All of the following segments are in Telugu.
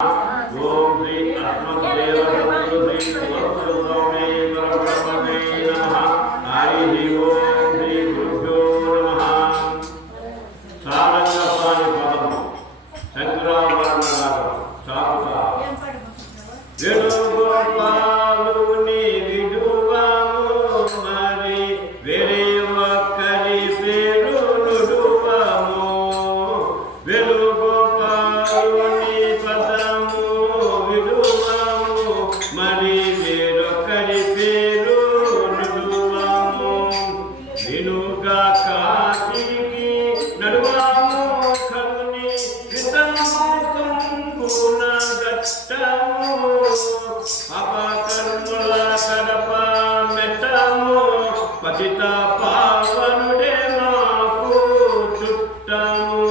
ఓం శ్రీ ఆత్మదేవ శ్రీ స్వామి పరబ్రహ్మణే నమః. హరి ఓం శ్రీ గురుభ్యో నమః. సారంగపాణి పదము శంకరాభరణ రాగం చాపుతా వేణుగోపాలుని విడువము మరి వేరే ఒక్కరి పేరు నుడువము. వేణుగోపాలుని పదము విడువము మరి వేరొకరి పేరు నుడువము. వినుగా కాశీకి నడువము కరుని వితము కుంగున గట్టము. అపకర్ముల కడప మెట్టము పతిత పావనుడే మాకు చుట్టము.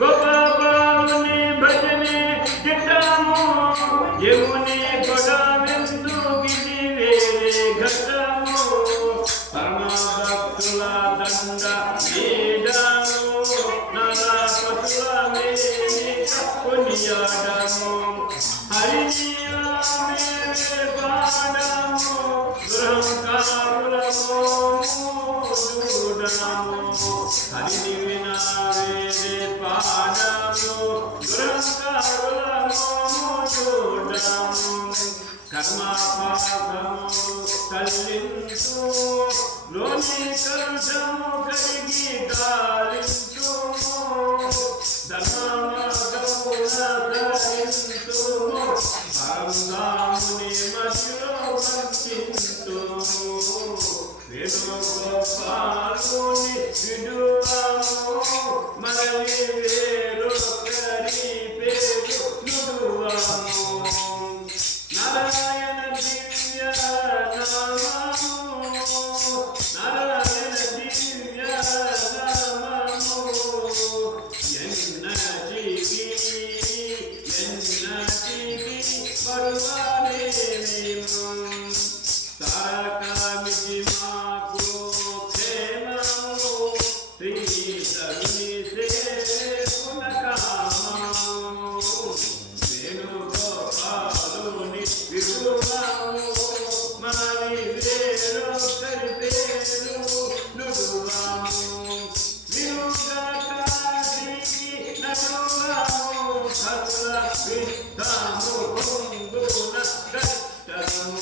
గోపాలుని భజని గిట్టము యముని గొడవెందు గిరి వేరే ఘట్టము. పరమభక్తుల దండ నీడము నరపతుల మేని పుణ్యడము. హరి పాడము గృహకారులము చూడము. హరిని వినా వేరే పాడము గృహకారులము చూడము. కర్మపాపము కల్లించు లోని కలుషము కలిగి గాలించుము. ధర్మమార్గమున ధరించుము. పరంధాముని మధ్యలో వర్తించుము. వేణుగోపాలుని విడువము మరలి వేరొకరి పేరు నుడువము. నారాయణ దివ్య నామము నారాయణ దివ్య నామము. ఎన్నటికి మరువలేము. తారకామికి మాకు క్షేమము. శ్రీ తరుణి సేపునకామము. వేణుగోపాలుని విడువము మరి వేరొకరి పేరు నుడువము. వినుగా కాశీకి నడువము సకల విత్తము పొందున కష్టము.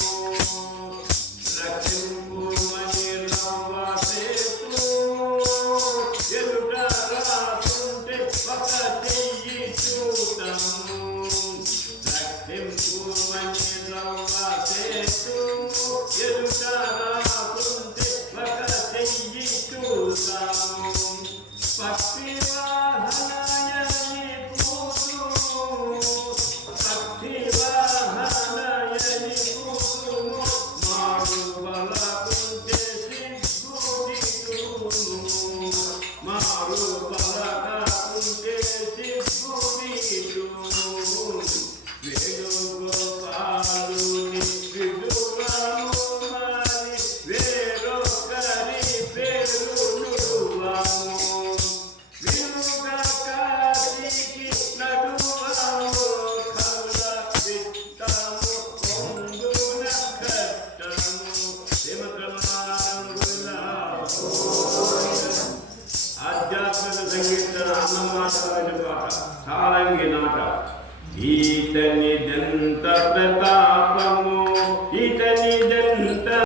రక్షింపుమని రవ్వసేతు ఎదుట రాకుంటే ఒక చెయ్యి చూతము. రక్షింపుమని రవ్వసేతు ఎదుట రాకుంటే ఒక చెయ్యి చూతము. పక్షి వాహనయని పూతుము పక్షి వాహనయని పూతుము. మారు బలకుంటే సిగ్గుడిటుము. మారు బలకుంటే సిగ్గుడిటుము. వేణుగోపాలుని విడువము మరి వేరొకరి పేరు నుడువము. వినుగా కాశీకి నడువము కరుణ విత్తము పొందున ఘట్టము. ఆధ్యాత్మిక సంగీత అన్నమాటమైన పాట సారంగి నాట. ఈతని దంత ప్రతాపము ఈతని